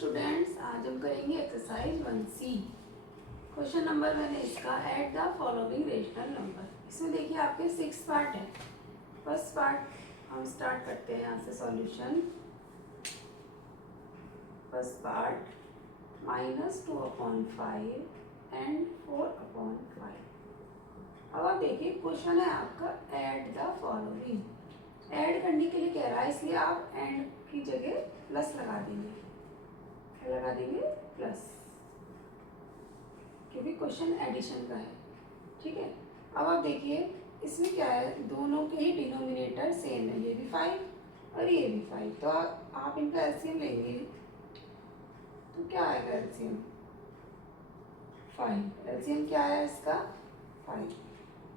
Students, आज हम करेंगे एक्सरसाइज 1C। क्वेश्चन नंबर 1 है इसका, add the following rational number. इसमें देखिए आपके 6 पार्ट है। फर्स्ट पार्ट हम स्टार्ट करते हैं यहाँ से सॉल्यूशन। First part -2/5 and 4/5। अब आप देखिए क्वेश्चन है आपका ऐड द फॉलोइंग। ऐड करने के लिए कह रहा है, इसलिए आप एंड की जगह प्लस लगा देंगे। क्या लगा देंगे? प्लस, क्योंकि क्वेश्चन एडिशन का है। ठीक है, अब आप देखिए इसमें क्या है, दोनों के ही डिनोमिनेटर सेम है, ये भी 5 और ये भी 5। तो आप इनका एलसीएम लेंगे तो क्या आएगा? एलसीएम 5। एलसीएम क्या है इसका? 5।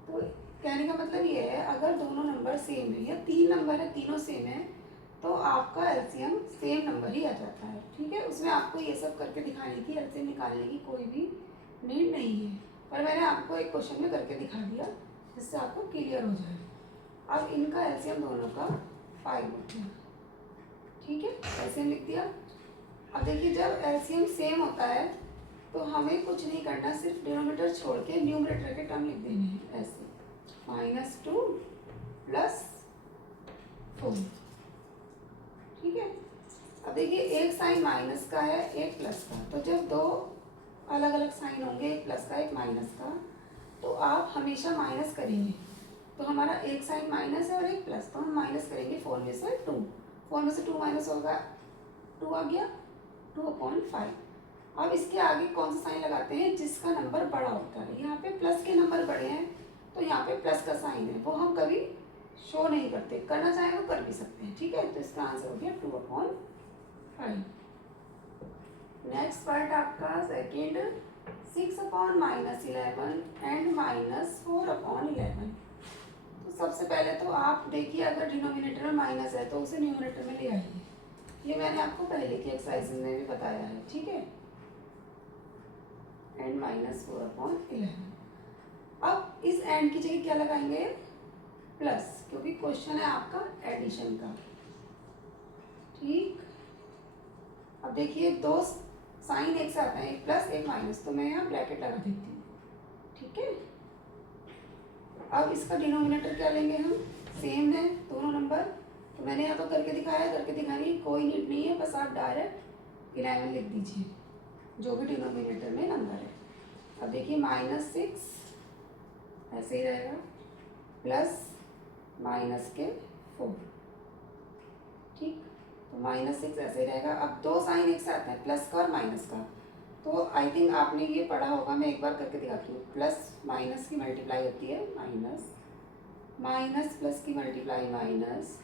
तो कहने का मतलब ये है, अगर दोनों नंबर सेम है या 3 नंबर है, तीनों सेम है, तो आपका एलसीएम सेम नंबर ही आ जाता है। ठीक है, उसमें आपको ये सब करके दिखाने की, एलसीएम निकालने की कोई भी नीड नहीं है, पर मैंने आपको एक क्वेश्चन में करके दिखा दिया जिससे आपको क्लियर हो जाए। अब इनका एलसीएम दोनों का 5 हो गया। ठीक है, एलसीएम लिख दिया। अब देखिए जब एलसीएम सेम होता है तो हमें कुछ नहीं करना, सिर्फ डिनोमिनेटर छोड़ के न्यूमरेटर के टर्म लिख देने हैं ऐसे, -2 + 4। ठीक है, अब देखिए एक साइन माइनस का है, एक प्लस का, तो जब दो अलग अलग साइन होंगे, एक प्लस का एक माइनस का, तो आप हमेशा माइनस करेंगे। तो हमारा एक साइन माइनस है और एक प्लस, तो हम माइनस करेंगे 4 में से 2। 4 में से 2 माइनस होगा, 2 आ गया, 2/5। अब इसके आगे कौन सा साइन लगाते हैं? जिसका नंबर बड़ा होता है। यहाँ पे प्लस के नंबर बड़े हैं तो यहाँ पे प्लस का साइन है, वो हम कभी शो नहीं करते, करना चाहें तो कर भी सकते हैं। ठीक है, तो इसका आंसर हो गया 2/5। नेक्स्ट पार्ट आपका सेकेंड, 6/-11 एंड -4/11। तो सबसे पहले तो आप देखिए, अगर डिनोमिनेटर में माइनस है तो उसे न्यूमरेटर में ले आइए। ये मैंने आपको पहले की एक्सरसाइज में भी बताया है। ठीक है, एंड -4/11। अब इस एंड की जगह क्या लगाएंगे? प्लस, क्योंकि क्वेश्चन है आपका एडिशन का। ठीक, अब देखिए दो साइन एक साथ है, एक प्लस एक माइनस, तो मैं यहाँ ब्रैकेट लगा देती हूँ। ठीक है, अब इसका डिनोमिनेटर क्या लेंगे हम? सेम है दोनों नंबर, तो मैंने यहाँ तो करके दिखाया, करके दिखाने की कोई नीड नहीं है, बस आप डायरेक्ट 11 लिख दीजिए जो भी डिनोमिनेटर में नंबर है। अब देखिए -6 ऐसे ही रहेगा, प्लस -4। ठीक, तो -6 ऐसे ही रहेगा। अब दो साइन एक साथ है, प्लस का और माइनस का, तो आई थिंक आपने ये पढ़ा होगा, मैं एक बार करके दिखाती हूँ। प्लस माइनस की मल्टीप्लाई होती है माइनस, माइनस प्लस की मल्टीप्लाई माइनस,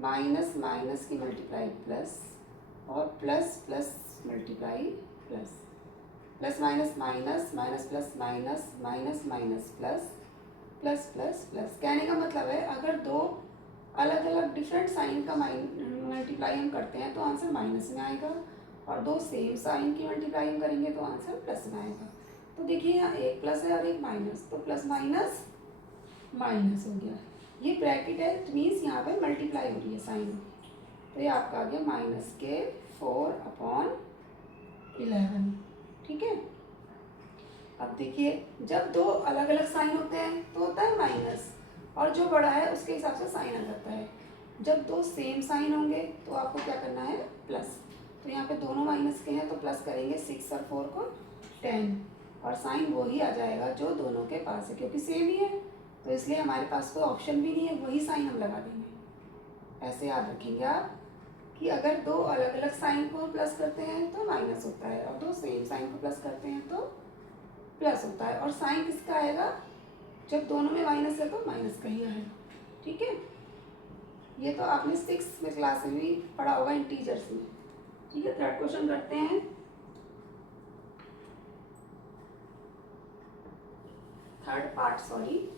माइनस माइनस की मल्टीप्लाई प्लस, और plus plus multiply plus, plus minus minus, minus plus minus, minus minus plus, plus plus plus. कहने का मतलब है, अगर दो अलग अलग डिफरेंट साइन का मल्टीप्लाई हम करते हैं तो आंसर माइनस में आएगा, और दो सेम साइन की मल्टीप्लाई हम करेंगे तो आंसर प्लस में आएगा। तो देखिए यहाँ एक प्लस है और एक माइनस, तो प्लस माइनस माइनस हो गया। ये ब्रैकेट है, इट मीन्स यहाँ पे मल्टीप्लाई हो रही है साइन, तो ये आपका आ गया -4/11। ठीक है, अब देखिए जब दो अलग अलग साइन होते हैं तो होता है माइनस, और जो बड़ा है उसके हिसाब से साइन आ जाता है। जब दो सेम साइन होंगे तो आपको क्या करना है? प्लस। तो यहाँ पे दोनों माइनस के हैं तो प्लस करेंगे 6 और 4 को 10, और साइन वही आ जाएगा जो दोनों के पास है, क्योंकि सेम ही है, तो इसलिए हमारे पास कोई ऑप्शन भी नहीं है, वही साइन हम लगा देंगे। ऐसे याद रखेंगे आप कि अगर दो अलग अलग साइन को प्लस करते हैं तो माइनस होता है, और दो सेम साइन को प्लस करते हैं तो प्लस होता है। और साइन किसका आएगा? जब दोनों में माइनस है तो माइनस का ही आएगा। ठीक है, ये तो आपने 6th में क्लास में भी पढ़ा होगा इंटीजर्स में। ठीक है, थर्ड क्वेश्चन करते हैं। Third part, sorry.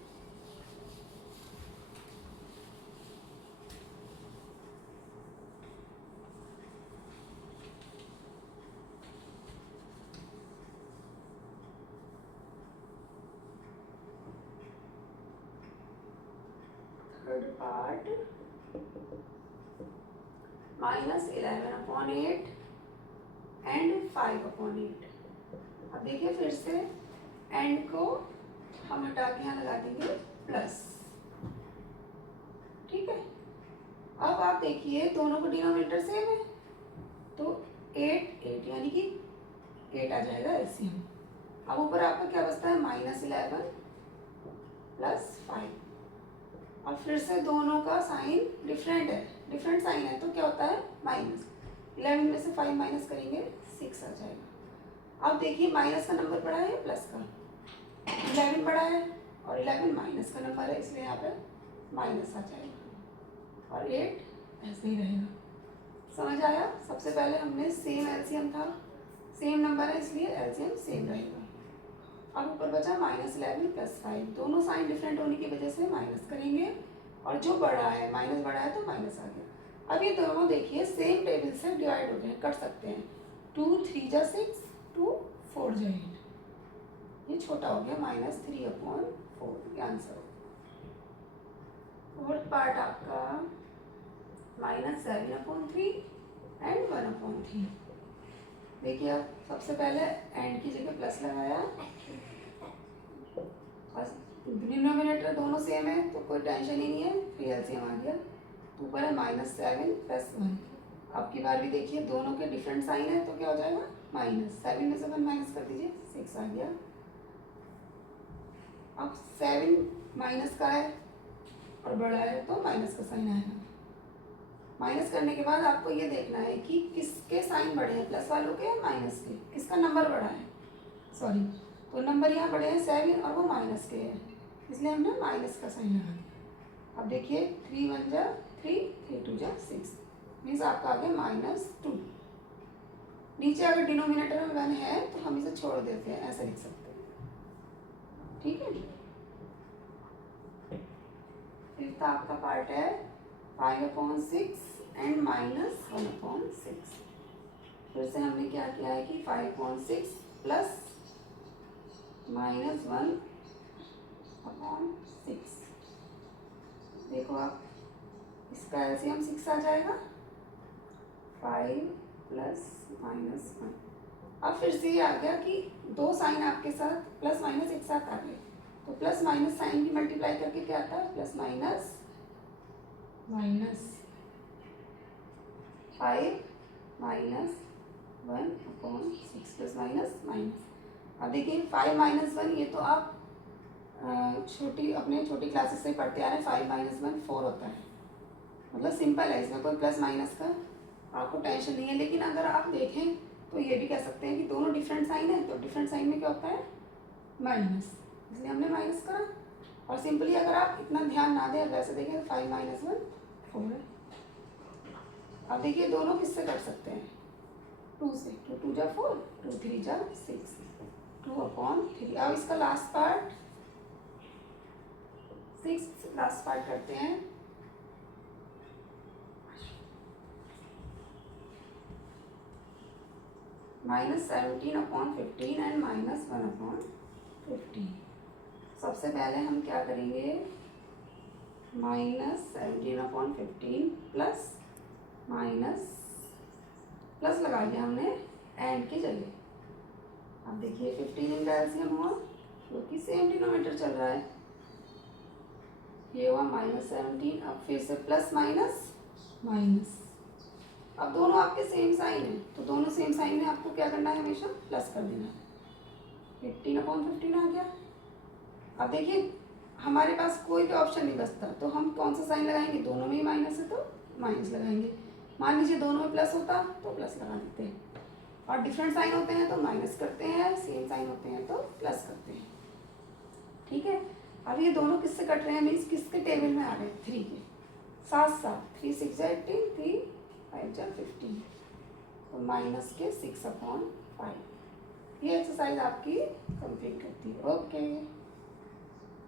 Third part, -11/8 and 5/8। अब देखिए फिर से एंड को हम हटा के यहाँ लगा देंगे प्लस। ठीक है, अब आप देखिए दोनों को डिनोमिनेटर सेम है, तो 8 8 यानी कि 8 आ जाएगा एलसीएम। अब ऊपर आपका क्या बचता है -11 + 5। और फिर से दोनों का साइन डिफरेंट है, डिफरेंट साइन है, तो क्या होता है -11 में से 5 माइनस करेंगे 6 आ जाएगा। अब देखिए माइनस का नंबर बड़ा है या प्लस का, 11 बड़ा है और 11 माइनस का नंबर है, इसलिए यहाँ पे माइनस आ जाएगा और 8 ऐसे ही रहेगा। समझ आया? सबसे पहले हमने सेम एलसीएम था, सेम नंबर है इसलिए एलसीएम सेम रहेगा। अब ऊपर बचा -11 + 5, दोनों साइन डिफरेंट होने की वजह से माइनस करेंगे और जो बड़ा है माइनस बड़ा है तो माइनस आ गया। अब ये दोनों देखिए सेम टेबल से डिवाइड हो गए, कट सकते हैं। 2 3 जा 6, 2 4 जा 8, ये छोटा हो गया -3/4, ये आंसर हो। फोर्थ पार्ट आपका -7/3 एंड 1/3। देखिए अब सबसे पहले एंड की जगह प्लस लगाया और डिनोमिनेटर दोनों सेम है तो कोई टेंशन ही नहीं है, फिर एलसीएम आ गया। ऊपर है -7 + 1। अब की बार भी देखिए दोनों के डिफरेंट साइन है तो क्या हो जाएगा -7 में से 1 माइनस कर दीजिए, 6 आ गया। अब 7 माइनस का है और बड़ा है तो माइनस का साइन आएगा। माइनस करने के बाद आपको ये देखना है कि किसके साइन बड़े हैं, प्लस वालों के या माइनस के, किसका नंबर बड़ा है, सॉरी तो नंबर यहाँ बड़े हैं 7 और वो माइनस के हैं, इसलिए हमने माइनस का साइन लगा दिया। अब देखिए 3 1 जा 3, 3 2 जा 6, मीन्स आपका आ गया -2। नीचे अगर डिनोमिनेटर में 1 है तो हम इसे छोड़ देते हैं, ऐसे लिख सकते हैं। ठीक है, फिफ्थ आपका पार्ट है 5/6 एंड -1/6। फिर से हमने क्या किया है कि 5/6 प्लस -1/6। देखो आप इसका एलसीएम 6 आ जाएगा, 5 + -1। अब फिर से ये आ गया कि दो साइन आपके साथ प्लस माइनस एक साथ आ गए, तो प्लस माइनस साइन की मल्टीप्लाई करके क्या आता है +- -5 -1/6 +- अब देखिए 5 - 1 ये तो आप छोटी क्लासेस से पढ़ते आ रहे हैं। 5 - 1 4 होता है, मतलब सिंपल है, इसमें कोई प्लस माइनस का आपको टेंशन नहीं है। लेकिन अगर आप देखें तो ये भी कह सकते हैं कि दोनों डिफरेंट साइन है, तो डिफरेंट साइन में क्या होता है माइनस, इसलिए हमने माइनस करा। और सिंपली अगर आप इतना ध्यान ना दें, वैसे देखें 5 - 1 4 है। अब देखिए दोनों किससे कर सकते हैं 2 से, 2 2 जा 4, 2 3 जा 6, 2/3। अब इसका लास्ट पार्ट 6 लास्ट पार्ट करते हैं। -17/15 एंड -1/15। सबसे पहले हम क्या करेंगे -17/15 प्लस माइनस प्लस लगा दिया हमने एंड की जगह। अब देखिए 15 इनका एलसीएम हुआ क्योंकि सेम डिनोमिनेटर चल रहा है, ये हुआ -17। अब फिर से प्लस माइनस माइनस, अब दोनों आपके सेम साइन है तो दोनों सेम साइन में आपको क्या करना है हमेशा प्लस कर देना है। 18/15 आ गया। अब देखिए हमारे पास कोई भी ऑप्शन नहीं बचता, तो हम कौन सा साइन लगाएंगे, दोनों में ही माइनस है तो माइनस लगाएंगे। मान लीजिए दोनों में प्लस होता तो प्लस लगा देते हैं, और डिफरेंट साइन होते हैं तो माइनस करते हैं, सेम साइन होते हैं तो प्लस करते हैं। ठीक है, अब ये दोनों किससे कट रहे हैं, मीन्स किसके टेबल में आ रहे हैं 3 के साथ साथ। 3 6 जा 18, 3 5 जा 15, तो माइनस के 6/5। ये एक्सरसाइज आपकी कंप्लीट करती है। ओके।